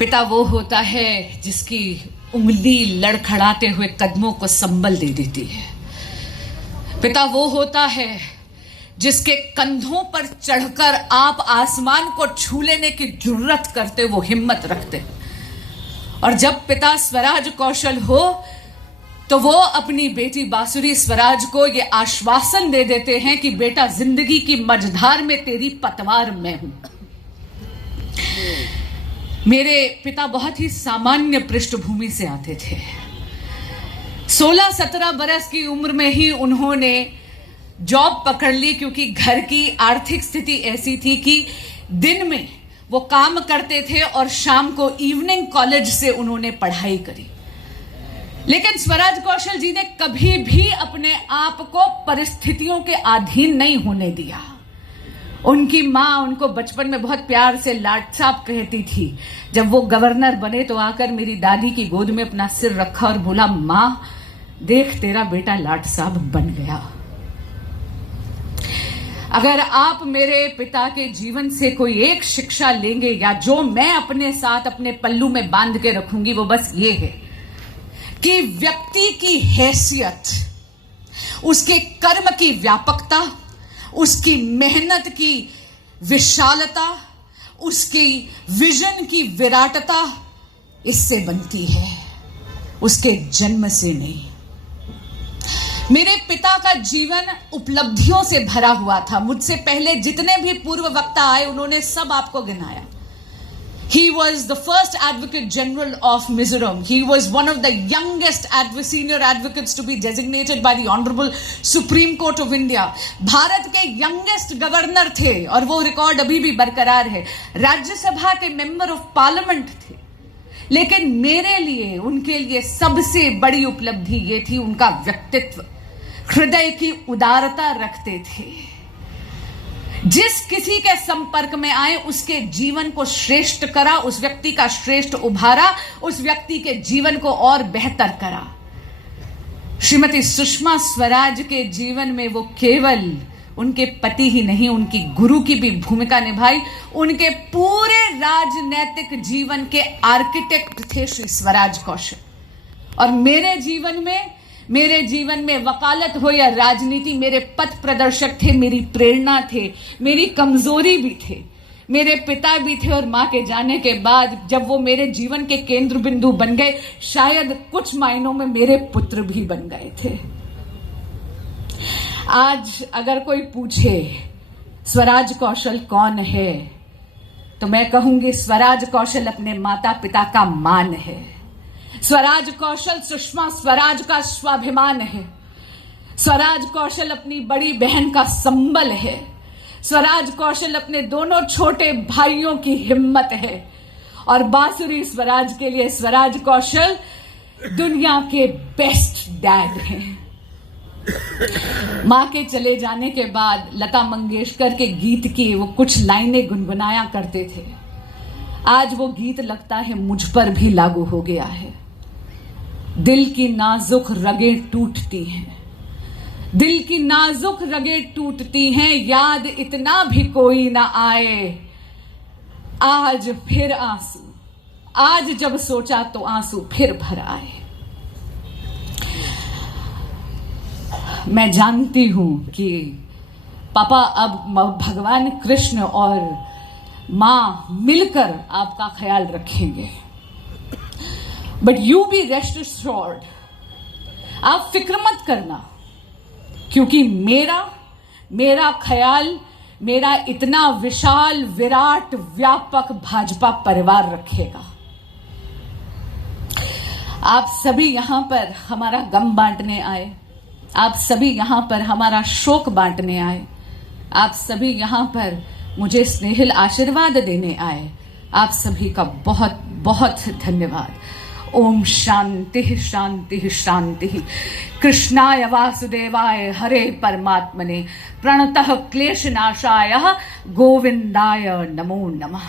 पिता वो होता है जिसकी उंगली लड़खड़ाते हुए कदमों को संबल दे देती है। पिता वो होता है जिसके कंधों पर चढ़कर आप आसमान को छू लेने की जुर्रत करते, वो हिम्मत रखते। और जब पिता स्वराज कौशल हो तो वो अपनी बेटी बांसुरी स्वराज को ये आश्वासन दे देते हैं कि बेटा, जिंदगी की मझधार में तेरी पतवार मैं हूं। मेरे पिता बहुत ही सामान्य पृष्ठभूमि से आते थे। 16-17 बरस की उम्र में ही उन्होंने जॉब पकड़ ली, क्योंकि घर की आर्थिक स्थिति ऐसी थी कि दिन में वो काम करते थे और शाम को इवनिंग कॉलेज से उन्होंने पढ़ाई करी। लेकिन स्वराज कौशल जी ने कभी भी अपने आप को परिस्थितियों के अधीन नहीं होने दिया। उनकी माँ उनको बचपन में बहुत प्यार से लाट साहब कहती थी। जब वो गवर्नर बने तो आकर मेरी दादी की गोद में अपना सिर रखा और बोला, माँ देख तेरा बेटा लाट साहब बन गया। अगर आप मेरे पिता के जीवन से कोई एक शिक्षा लेंगे या जो मैं अपने साथ अपने पल्लू में बांध के रखूंगी, वो बस ये है कि व्यक्ति की हैसियत, उसके कर्म की व्यापकता, उसकी मेहनत की विशालता, उसकी विजन की विराटता इससे बनती है, उसके जन्म से नहीं। मेरे पिता का जीवन उपलब्धियों से भरा हुआ था। मुझसे पहले जितने भी पूर्व वक्ता आए उन्होंने सब आपको गिनाया। He was the first Advocate General of Mizoram. He was one of the youngest senior advocates to be designated by the Honorable Supreme Court of India. Bharat के youngest गवर्नर थे और वो रिकॉर्ड अभी भी बरकरार है। राज्यसभा के मेंबर ऑफ पार्लियामेंट थे। लेकिन मेरे लिए, उनके लिए सबसे बड़ी उपलब्धि ये थी उनका व्यक्तित्व। हृदय की उदारता रखते थे। जिस किसी के संपर्क में आए उसके जीवन को श्रेष्ठ करा, उस व्यक्ति का श्रेष्ठ उभारा, उस व्यक्ति के जीवन को और बेहतर करा। श्रीमती सुषमा स्वराज के जीवन में वो केवल उनके पति ही नहीं, उनकी गुरु की भी भूमिका निभाई। उनके पूरे राजनैतिक जीवन के आर्किटेक्ट थे श्री स्वराज कौशल। और मेरे जीवन में वकालत हो या राजनीति, मेरे पथ प्रदर्शक थे, मेरी प्रेरणा थे, मेरी कमजोरी भी थे। मेरे पिता भी थे और मां के जाने के बाद जब वो मेरे जीवन के केंद्र बिंदु बन गए, शायद कुछ मायनों में मेरे पुत्र भी बन गए थे। आज अगर कोई पूछे स्वराज कौशल कौन है, तो मैं कहूंगी स्वराज कौशल अपने माता पिता का मान है। स्वराज कौशल सुषमा स्वराज का स्वाभिमान है। स्वराज कौशल अपनी बड़ी बहन का संबल है। स्वराज कौशल अपने दोनों छोटे भाइयों की हिम्मत है। और बांसुरी स्वराज के लिए स्वराज कौशल दुनिया के बेस्ट डैड हैं। मां के चले जाने के बाद लता मंगेशकर के गीत की वो कुछ लाइनें गुनगुनाया करते थे। आज वो गीत लगता है मुझ पर भी लागू हो गया है। दिल की नाजुक रगें टूटती हैं, दिल की नाजुक रगें टूटती हैं, याद इतना भी कोई ना आए। आज फिर आंसू, आज जब सोचा तो आंसू फिर भर आए। मैं जानती हूं कि पापा अब भगवान कृष्ण और मां मिलकर आपका ख्याल रखेंगे। But you be rest assured, आप फिक्र मत करना, क्योंकि मेरा ख्याल मेरा इतना विशाल विराट व्यापक भाजपा परिवार रखेगा। आप सभी यहां पर हमारा गम बांटने आए, आप सभी यहां पर हमारा शोक बांटने आए, आप सभी यहां पर मुझे स्नेहिल आशीर्वाद देने आए। आप सभी का बहुत बहुत धन्यवाद। ओम शांति शांति शांति। कृष्णाय वासुदेवाय हरे परमात्मने प्रणतः क्लेशनाशाय गोविंदाय नमो नमः।